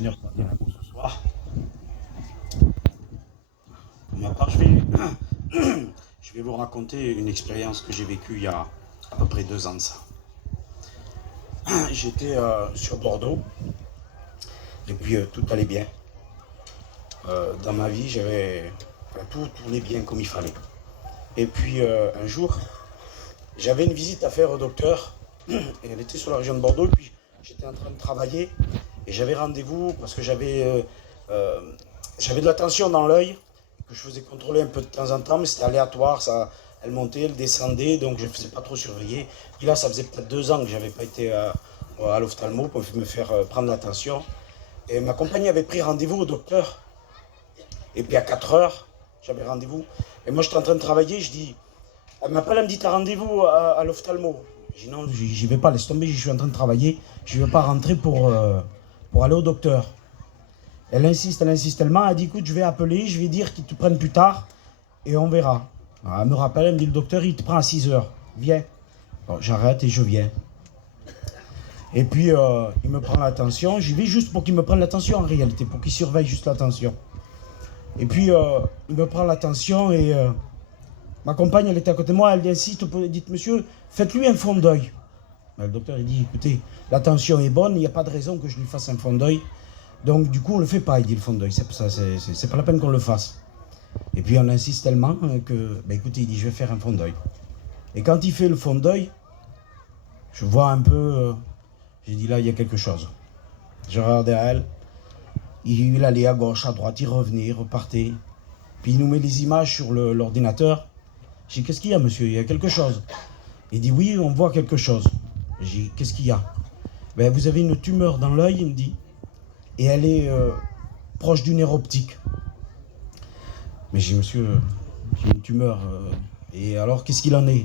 Seigneur soit bien à vous ce soir. Pour ma part, je vais vous raconter une expérience que j'ai vécue il y a à peu près 2 ans de ça. J'étais sur Bordeaux et puis tout allait bien. Dans ma vie, tout tournait bien comme il fallait. Et puis un jour, j'avais une visite à faire au docteur et elle était sur la région de Bordeaux et puis j'étais en train de travailler et j'avais rendez-vous parce que j'avais de la tension dans l'œil que je faisais contrôler un peu de temps en temps, mais c'était aléatoire, elle montait, elle descendait, donc je ne faisais pas trop surveiller. Puis là, ça faisait peut-être 2 ans que je n'avais pas été à l'ophtalmo pour me faire prendre la tension. Et ma compagnie avait pris rendez-vous au docteur. Et puis à 4 heures, j'avais rendez-vous. Et moi, j'étais en train de travailler, je dis, elle m'appelle, elle me dit, t'as rendez-vous à l'ophtalmo. Je dis, non, j'y vais pas, laisse tomber, je suis en train de travailler, je ne vais pas rentrer pour aller au docteur. Elle insiste tellement, elle dit, écoute, je vais appeler, je vais dire qu'ils te prennent plus tard, et on verra. Alors, elle me rappelle, elle me dit, le docteur, il te prend à 6 heures, viens. Bon, j'arrête et je viens. Et puis, il me prend l'attention, j'y vais juste pour qu'il me prenne l'attention en réalité, pour qu'il surveille juste l'attention. Et puis, il me prend l'attention et ma compagne, elle était à côté de moi, elle insiste, dit, monsieur, faites-lui un fond d'œil. Le docteur, il dit, écoutez, l'attention est bonne, il n'y a pas de raison que je lui fasse un fond d'œil. Donc, du coup, on ne le fait pas, il dit, le fond d'œil, c'est pas la peine qu'on le fasse. Et puis, on insiste tellement que, écoutez, il dit, je vais faire un fond d'œil. Et quand il fait le fond d'œil, je vois un peu, j'ai dit, là, il y a quelque chose. Je regardais à elle. Il allait à gauche, à droite, il revenait, il repartait. Puis il nous met les images sur l'ordinateur. J'ai dit, qu'est-ce qu'il y a, monsieur? Il y a quelque chose. Il dit, oui, on voit quelque chose. J'ai dit, qu'est-ce qu'il y a? Vous avez une tumeur dans l'œil, il me dit. Et elle est proche du nerf optique. Mais j'ai dit, monsieur, j'ai une tumeur. Et alors, qu'est-ce qu'il en est?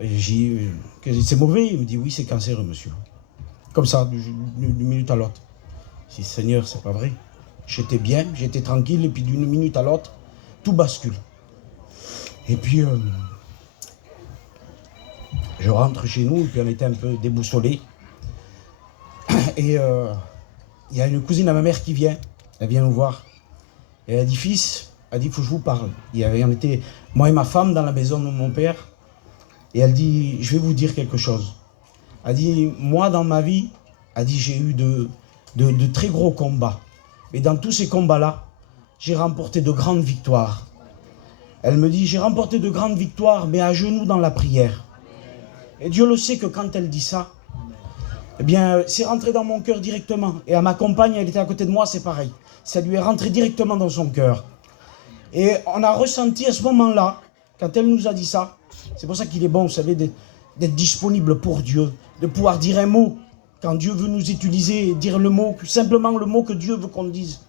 J'ai dit, c'est mauvais? Il me dit, oui, c'est cancéreux, monsieur. Comme ça, d'une minute à l'autre. J'ai dit, Seigneur, c'est pas vrai. J'étais bien, j'étais tranquille, et puis d'une minute à l'autre, tout bascule. Et puis, je rentre chez nous, et puis on était un peu déboussolés. Et il y a une cousine à ma mère qui vient, elle vient nous voir. Et elle dit, fils, elle dit, il faut que je vous parle. On était, moi et ma femme, dans la maison de mon père. Et elle dit, je vais vous dire quelque chose. Elle dit, moi, dans ma vie, elle dit, j'ai eu de très gros combats. Mais dans tous ces combats-là, j'ai remporté de grandes victoires. Elle me dit, j'ai remporté de grandes victoires, mais à genoux dans la prière. Et Dieu le sait que quand elle dit ça, eh bien, c'est rentré dans mon cœur directement. Et à ma compagne, elle était à côté de moi, c'est pareil. Ça lui est rentré directement dans son cœur. Et on a ressenti à ce moment-là, quand elle nous a dit ça, c'est pour ça qu'il est bon, vous savez, d'être disponible pour Dieu, de pouvoir dire un mot. Quand Dieu veut nous utiliser, dire le mot, simplement le mot que Dieu veut qu'on dise.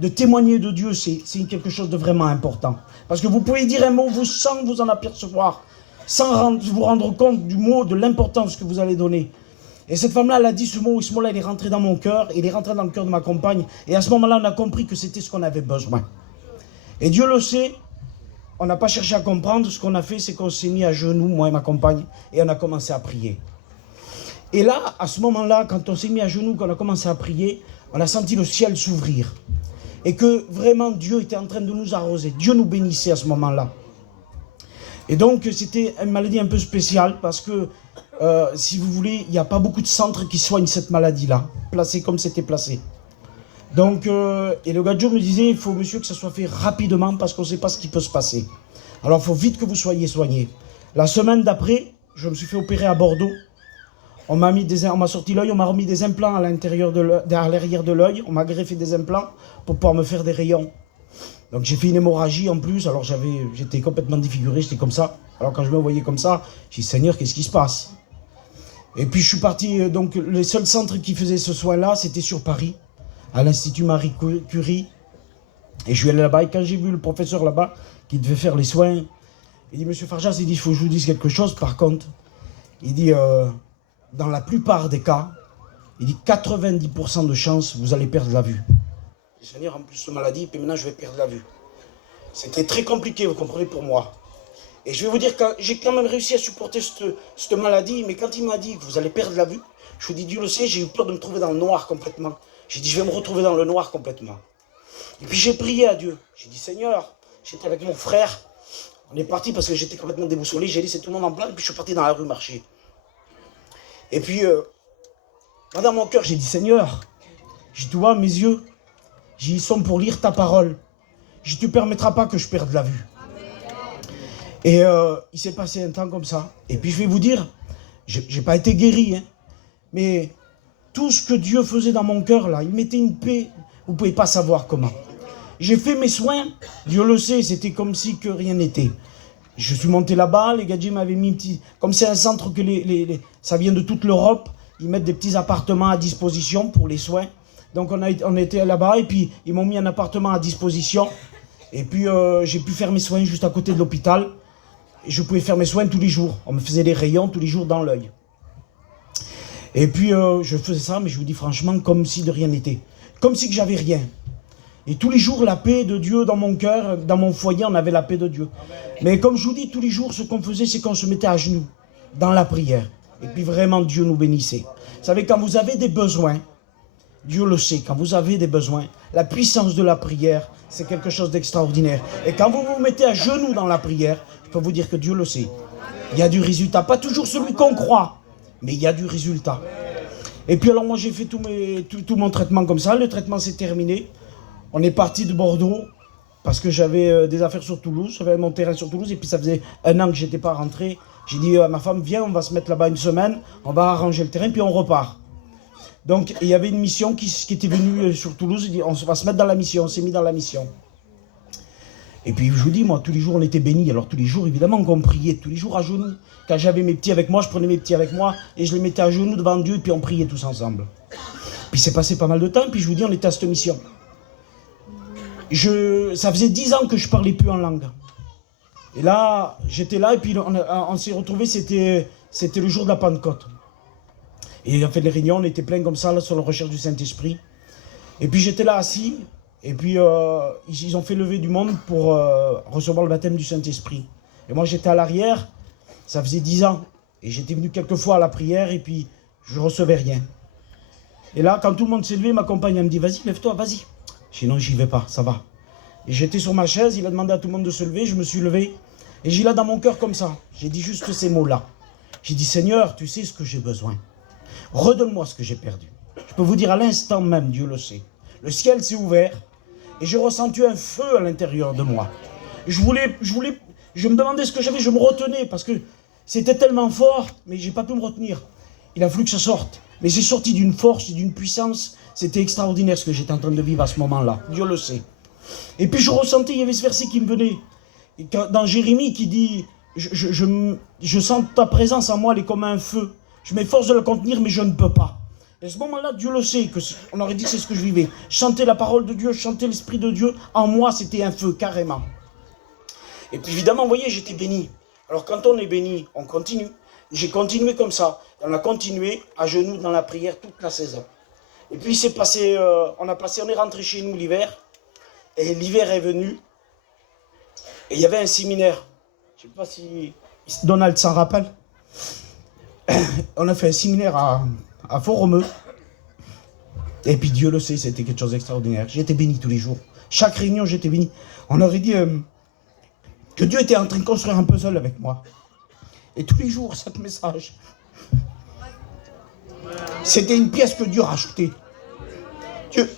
De témoigner de Dieu, c'est quelque chose de vraiment important. Parce que vous pouvez dire un mot sans vous en apercevoir, sans vous rendre compte du mot, de l'importance que vous allez donner. Et cette femme-là, elle a dit ce mot, et ce mot-là, il est rentré dans mon cœur, il est rentré dans le cœur de ma compagne. Et à ce moment-là, on a compris que c'était ce qu'on avait besoin. Et Dieu le sait, on n'a pas cherché à comprendre. Ce qu'on a fait, c'est qu'on s'est mis à genoux, moi et ma compagne, et on a commencé à prier. Et là, à ce moment-là, quand on s'est mis à genoux, qu'on a commencé à prier, on a senti le ciel s'ouvrir. Et que vraiment Dieu était en train de nous arroser. Dieu nous bénissait à ce moment-là. Et donc, c'était une maladie un peu spéciale parce que, si vous voulez, il n'y a pas beaucoup de centres qui soignent cette maladie-là, placée comme c'était placé. Donc, et le gadjo me disait, il faut, monsieur, que ça soit fait rapidement parce qu'on ne sait pas ce qui peut se passer. Alors, il faut vite que vous soyez soigné. La semaine d'après, je me suis fait opérer à Bordeaux. On m'a sorti l'œil, on m'a remis des implants à l'arrière de l'œil. On m'a greffé des implants pour pouvoir me faire des rayons. Donc j'ai fait une hémorragie en plus. Alors j'étais complètement défiguré, j'étais comme ça. Alors quand je me voyais comme ça, j'ai dit, Seigneur, qu'est-ce qui se passe? Et puis je suis parti, donc le seul centre qui faisait ce soin-là, c'était sur Paris, à l'Institut Marie Curie. Et je suis allé là-bas, et quand j'ai vu le professeur là-bas, qui devait faire les soins, il dit, monsieur Farjas, il dit, il faut que je vous dise quelque chose, par contre. Il dit, dans la plupart des cas, il dit 90% de chances, vous allez perdre la vue. Je dis, Seigneur, en plus de maladie, puis maintenant je vais perdre la vue. C'était très compliqué, vous comprenez, pour moi. Et je vais vous dire que j'ai quand même réussi à supporter cette maladie, mais quand il m'a dit que vous allez perdre la vue, Je vous dis, Dieu le sait, j'ai eu peur de me trouver dans le noir complètement. J'ai dit, je vais me retrouver dans le noir complètement. Et puis j'ai prié à Dieu. J'ai dit, Seigneur, j'étais avec mon frère. On est parti parce que j'étais complètement déboussolé. J'ai laissé tout le monde en plan et puis je suis parti dans la rue marcher. Et puis, dans mon cœur, j'ai dit, Seigneur, tu vois, mes yeux, ils sont pour lire ta parole. Je ne te permettrai pas que je perde la vue. Et il s'est passé un temps comme ça. Et puis je vais vous dire, je n'ai pas été guéri, hein, mais tout ce que Dieu faisait dans mon cœur, là, il mettait une paix, vous ne pouvez pas savoir comment. J'ai fait mes soins, Dieu le sait, c'était comme si que rien n'était. Je suis monté là-bas, les gadgets m'avaient mis un petit... Comme c'est un centre que ça vient de toute l'Europe, ils mettent des petits appartements à disposition pour les soins. Donc on était là-bas et puis ils m'ont mis un appartement à disposition. Et puis j'ai pu faire mes soins juste à côté de l'hôpital. Et je pouvais faire mes soins tous les jours. On me faisait des rayons tous les jours dans l'œil. Et puis je faisais ça, mais je vous dis franchement, comme si de rien n'était. Comme si que j'avais rien. Et tous les jours, la paix de Dieu dans mon cœur, dans mon foyer, on avait la paix de Dieu. Mais comme je vous dis, tous les jours, ce qu'on faisait, c'est qu'on se mettait à genoux, dans la prière. Et puis vraiment, Dieu nous bénissait. Vous savez, quand vous avez des besoins, Dieu le sait, quand vous avez des besoins, la puissance de la prière, c'est quelque chose d'extraordinaire. Et quand vous vous mettez à genoux dans la prière, je peux vous dire que Dieu le sait. Il y a du résultat. Pas toujours celui qu'on croit, mais il y a du résultat. Et puis alors moi, j'ai fait tout mon traitement comme ça. Le traitement s'est terminé. On est parti de Bordeaux parce que j'avais des affaires sur Toulouse. J'avais mon terrain sur Toulouse et puis ça faisait 1 an que je n'étais pas rentré. J'ai dit à ma femme, viens, on va se mettre là-bas une semaine, on va arranger le terrain puis on repart. Donc il y avait une mission qui était venue sur Toulouse. Il dit, on va se mettre dans la mission, on s'est mis dans la mission. Et puis je vous dis, moi, tous les jours on était bénis. Alors tous les jours, évidemment qu'on priait, tous les jours à genoux. Quand j'avais mes petits avec moi, je prenais mes petits avec moi et je les mettais à genoux devant Dieu et puis on priait tous ensemble. Puis c'est passé pas mal de temps, puis je vous dis, on était à cette mission. Ça faisait 10 ans que je parlais plus en langue. Et là, j'étais là et puis on s'est retrouvés, c'était le jour de la Pentecôte. Et il a fait des réunions, on était plein comme ça là, sur la recherche du Saint-Esprit. Et puis j'étais là assis, et puis ils ont fait lever du monde pour recevoir le baptême du Saint-Esprit. Et moi j'étais à l'arrière, ça faisait 10 ans. Et j'étais venu quelques fois à la prière et puis je recevais rien. Et là, quand tout le monde s'est levé, ma compagne elle me dit, vas-y, lève-toi, vas-y. J'ai dit non, j'y vais pas, ça va. Et j'étais sur ma chaise, il a demandé à tout le monde de se lever, je me suis levé. Et j'ai là dans mon cœur comme ça, j'ai dit juste ces mots-là. J'ai dit, Seigneur, tu sais ce que j'ai besoin. Redonne-moi ce que j'ai perdu. Je peux vous dire à l'instant même, Dieu le sait. Le ciel s'est ouvert et j'ai ressenti un feu à l'intérieur de moi. Je me demandais ce que j'avais, je me retenais parce que c'était tellement fort, mais j'ai pas pu me retenir. Il a fallu que ça sorte. Mais c'est sorti d'une force et d'une puissance. C'était extraordinaire ce que j'étais en train de vivre à ce moment-là. Dieu le sait. Et puis je ressentais, il y avait ce verset qui me venait. Et dans Jérémie qui dit, je sens ta présence en moi, elle est comme un feu. Je m'efforce de la contenir, mais je ne peux pas. Et à ce moment-là, Dieu le sait, on aurait dit que c'est ce que je vivais. Je chantais la parole de Dieu, je chantais l'Esprit de Dieu. En moi, c'était un feu, carrément. Et puis évidemment, vous voyez, j'étais béni. Alors quand on est béni, on continue. J'ai continué comme ça. On a continué à genoux dans la prière toute la saison. Et puis c'est passé, on est rentré chez nous l'hiver. Et l'hiver est venu. Et il y avait un séminaire. Je ne sais pas si Donald s'en rappelle. On a fait un séminaire à Fort-Romeu. Et puis Dieu le sait, c'était quelque chose d'extraordinaire. J'étais béni tous les jours. Chaque réunion, j'étais béni. On aurait dit que Dieu était en train de construire un puzzle avec moi. Et tous les jours, chaque message, c'était une pièce que Dieu rajoutait. Dieu...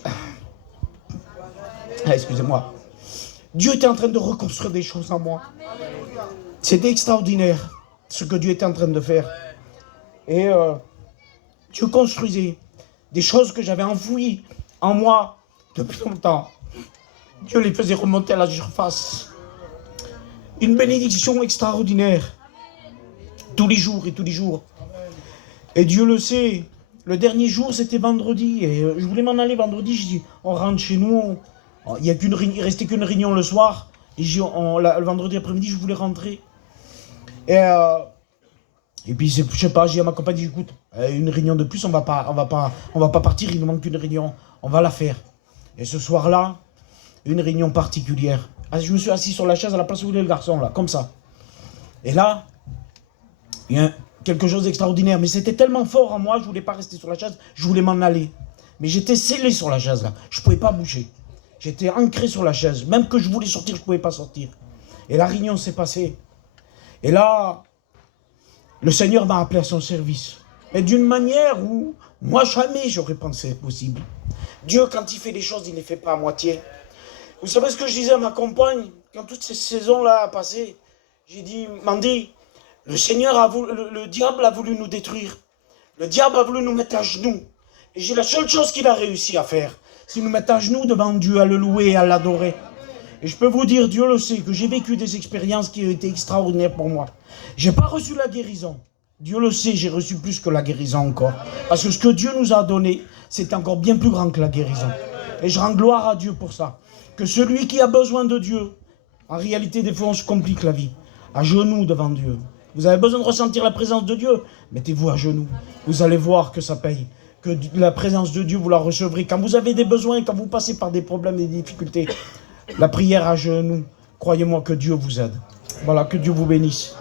excusez-moi. Dieu était en train de reconstruire des choses en moi. C'était extraordinaire, ce que Dieu était en train de faire. Et Dieu construisait des choses que j'avais enfouies en moi depuis longtemps. Dieu les faisait remonter à la surface. Une bénédiction extraordinaire. Tous les jours et tous les jours. Et Dieu le sait, le dernier jour c'était vendredi. Et je voulais m'en aller vendredi. Je dis, on rentre chez nous. Il restait qu'une réunion le soir. Et le vendredi après-midi, je voulais rentrer. Et puis, je sais pas, j'ai dit à ma compagne, écoute, une réunion de plus, on va pas partir, il nous manque une réunion. On va la faire. Et ce soir-là, une réunion particulière. Je me suis assis sur la chaise à la place où il est le garçon, là, comme ça. Et là, il y a quelque chose d'extraordinaire. Mais c'était tellement fort en moi, je ne voulais pas rester sur la chaise, je voulais m'en aller. Mais j'étais scellé sur la chaise, là. Je ne pouvais pas bouger. J'étais ancré sur la chaise. Même que je voulais sortir, je ne pouvais pas sortir. Et la réunion s'est passée. Et là, le Seigneur m'a appelé à son service. Et d'une manière où, moi, jamais j'aurais pensé possible. Dieu, quand il fait les choses, il ne les fait pas à moitié. Vous savez ce que je disais à ma compagne, quand toutes ces saisons-là a passé, j'ai dit, Mandy, le Seigneur a voulu, le diable a voulu nous détruire. Le diable a voulu nous mettre à genoux. Et j'ai la seule chose qu'il a réussi à faire, c'est nous mettre à genoux devant Dieu, à le louer et à l'adorer. Et je peux vous dire, Dieu le sait, que j'ai vécu des expériences qui ont été extraordinaires pour moi. Je n'ai pas reçu la guérison. Dieu le sait, j'ai reçu plus que la guérison encore. Parce que ce que Dieu nous a donné, c'est encore bien plus grand que la guérison. Et je rends gloire à Dieu pour ça. Que celui qui a besoin de Dieu, en réalité, des fois, on se complique la vie. À genoux devant Dieu. Vous avez besoin de ressentir la présence de Dieu, mettez-vous à genoux. Vous allez voir que ça paye. Que la présence de Dieu, vous la recevrez. Quand vous avez des besoins, quand vous passez par des problèmes et des difficultés, la prière à genoux, croyez-moi que Dieu vous aide. Voilà, que Dieu vous bénisse.